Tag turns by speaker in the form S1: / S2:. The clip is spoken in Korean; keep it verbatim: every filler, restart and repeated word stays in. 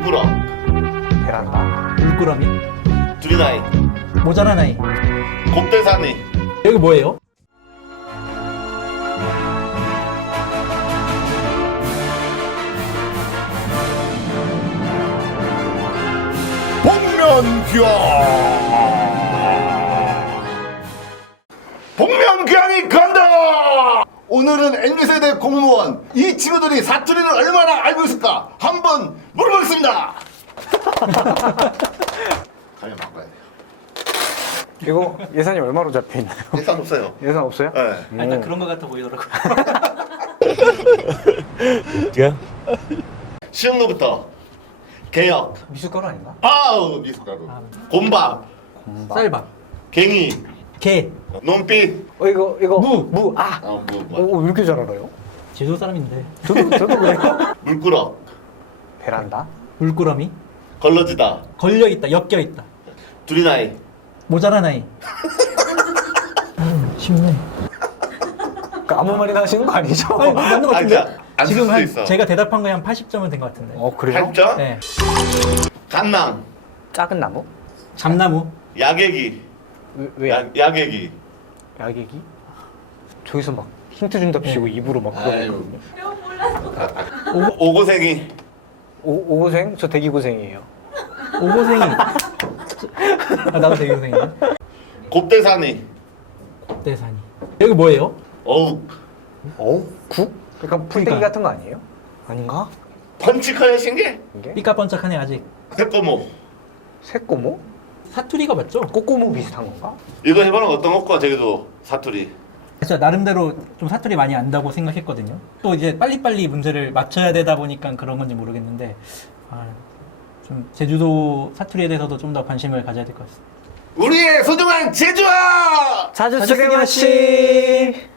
S1: 물꾸러.
S2: 베란다.
S3: 물끄러미,
S1: 두리나이.
S3: 모자란 아이.
S1: 곱대산이.
S3: 여기 뭐예요?
S1: 복면귀환. 복면귀환이 간다. 오늘은 엠지세대 공무원 이 친구들이 사투리를 얼마나 알고 있을까 한번 물어보겠습니다. 가면 바꿔야 돼요.
S2: 이거 예산이 얼마로 잡혀 있나요?
S1: 예산 없어요.
S2: 예산 없어요?
S1: 네.
S3: 아, 일단 그런 것 같아 보이더라고.
S1: 쉬운 거부터 개혁.
S2: 미숫가루 아닌가?
S1: 아우 미숫가루. 곰밥.
S3: 쌀밥,
S1: 갱이.
S3: 게.
S1: 논빛.
S2: 어 이거 이거
S3: 무.
S2: 무. 아.
S1: 아, 뭐,
S2: 어,
S1: 뭐.
S2: 왜 이렇게 잘 알아요?
S3: 제주도 사람인데.
S2: 저도 저도 그래요.
S1: 물꾸러.
S2: 베란다.
S3: 물끄러미,
S1: 걸러지다.
S3: 걸려 있다, 엮여 있다.
S1: 두리나이.
S3: 모자란 아이. 음, 쉽네.
S2: 그러니까 아무 말이나 하시는 거 아니죠?
S3: 아니, 맞는 것 같은데?
S1: 아, 진짜 안
S3: 지금
S1: 쓸
S3: 한
S1: 수도 있어.
S3: 제가 대답한 거에 한 팔십 점은 된 것 같은데.
S2: 어 그래요?
S1: 팔 점.
S3: 네.
S1: 갓낭.
S2: 작은 나무?
S3: 잠나무,
S1: 야객이.
S2: 왜, 왜
S1: 야, 야객이.
S2: 야기기? 저기서 막 힌트 준답시고 입으로 막
S1: 아유.
S2: 그러고.
S1: 오고생이.
S2: 오 오고생? 저 대기고생이에요.
S3: 오고생이. 아, 나도 대교생이네.
S1: 곱대산이.
S3: 곱대산이. 여기 뭐예요?
S1: 어우.
S2: 어? 국? 약간 풀떼기
S3: 그러니까.
S2: 같은 거 아니에요? 아닌가?
S1: 펀치커야 신게.
S2: 이게?
S3: 삐까뻔쩍하네 아직.
S1: 새꼬모.
S2: 새꼬모?
S3: 사투리가 맞죠?
S2: 꼬꼬모 비슷한 건가?
S1: 이거 해보는 거 어떤 것과 저기도 사투리.
S3: 진짜 나름대로 좀 사투리 많이 안다고 생각했거든요. 또 이제 빨리빨리 문제를 맞춰야 되다 보니까 그런 건지 모르겠는데 아, 좀 제주도 사투리에 대해서도 좀 더 관심을 가져야 될 것 같습니다.
S1: 우리의 소중한 제주와
S2: 자주
S3: 자주
S2: 쓰게
S3: 쓰게
S2: 마시.